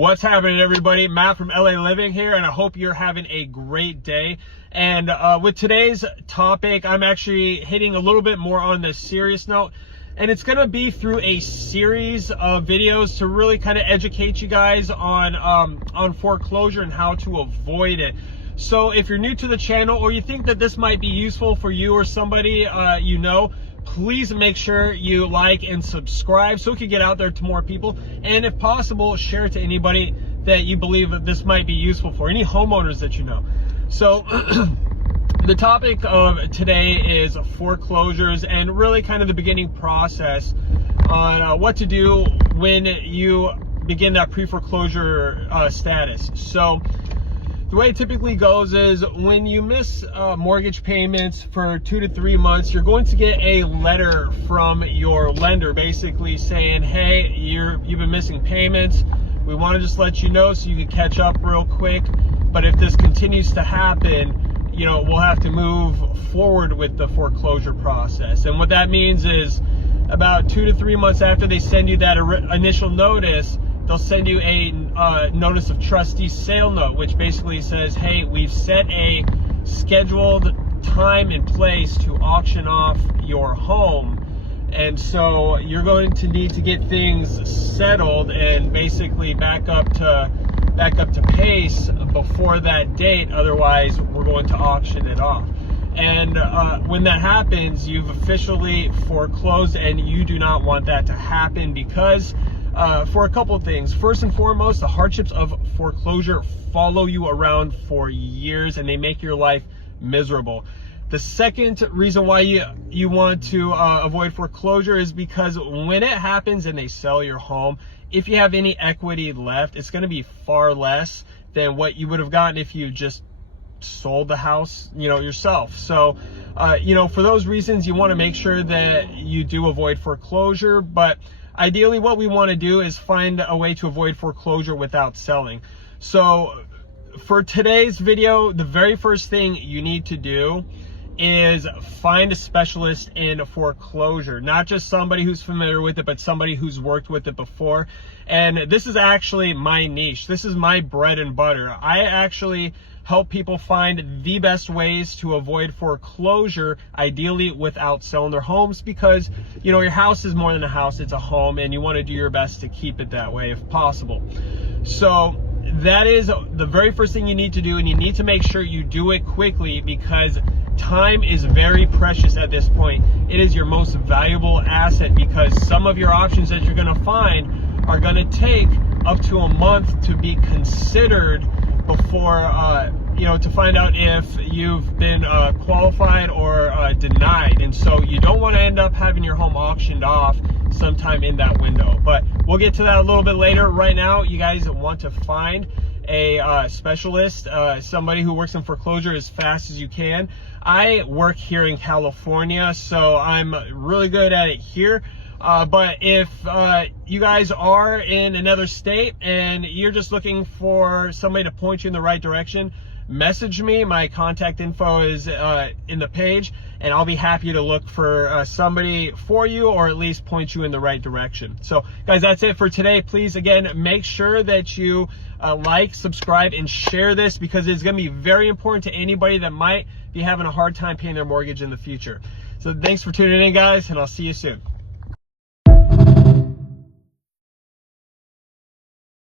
What's happening, everybody? Matt from LA Living here, and I hope you're having a great day. And with today's topic, I'm actually hitting a little bit more on the serious note, and it's gonna be through a series of videos to really kind of educate you guys on foreclosure and how to avoid it. So if you're new to the channel or you think that this might be useful for you or somebody you know, please make sure you like and subscribe so it can get out there to more people. And if possible, share it to anybody that you believe that this might be useful for, any homeowners that you know. So the topic of today is foreclosures and really kind of the beginning process on what to do when you begin that pre-foreclosure status. So the way it typically goes is when you miss mortgage payments for 2 to 3 months, you're going to get a letter from your lender basically saying, hey, you've been missing payments. We want to just let you know so you can catch up real quick. But if this continues to happen, you know, we'll have to move forward with the foreclosure process. And what that means is about 2 to 3 months after they send you that initial notice, they'll send you a notice of trustee sale note, which basically says, hey, we've set a scheduled time and place to auction off your home. And so you're going to need to get things settled and basically back up to pace before that date. Otherwise, we're going to auction it off. And when that happens, you've officially foreclosed, and you do not want that to happen because for a couple of things. First and foremost, the hardships of foreclosure follow you around for years and they make your life miserable. The second reason why you want to avoid foreclosure is because when it happens and they sell your home, if you have any equity left, it's going to be far less than what you would have gotten if you just sold the house, you know, yourself. So, you know, for those reasons, you want to make sure that you do avoid foreclosure. But ideally, what we want to do is find a way to avoid foreclosure without selling. So for today's video, the very first thing you need to do is find a specialist in foreclosure, not just somebody who's familiar with it, but somebody who's worked with it before. And this is actually my niche. This is my bread and butter. I actually help people find the best ways to avoid foreclosure, ideally without selling their homes, because, you know, your house is more than a house, it's a home, and you want to do your best to keep it that way if possible. So that is the very first thing you need to do, and you need to make sure you do it quickly because time is very precious at this point. It is your most valuable asset because some of your options that you're going to find are going to take up to a month to be considered before you know, to find out if you've been qualified or denied. And so you don't want to end up having your home auctioned off sometime in that window. But we'll get to that a little bit later. Right now, you guys want to find a specialist, somebody who works in foreclosure as fast as you can. I work here in California, so I'm really good at it here. But if you guys are in another state and you're just looking for somebody to point you in the right direction, message me. My contact info is in the page, and I'll be happy to look for somebody for you or at least point you in the right direction. So guys, that's it for today. Please, again, make sure that you like, subscribe, and share this because it's going to be very important to anybody that might be having a hard time paying their mortgage in the future. So thanks for tuning in, guys, and I'll see you soon.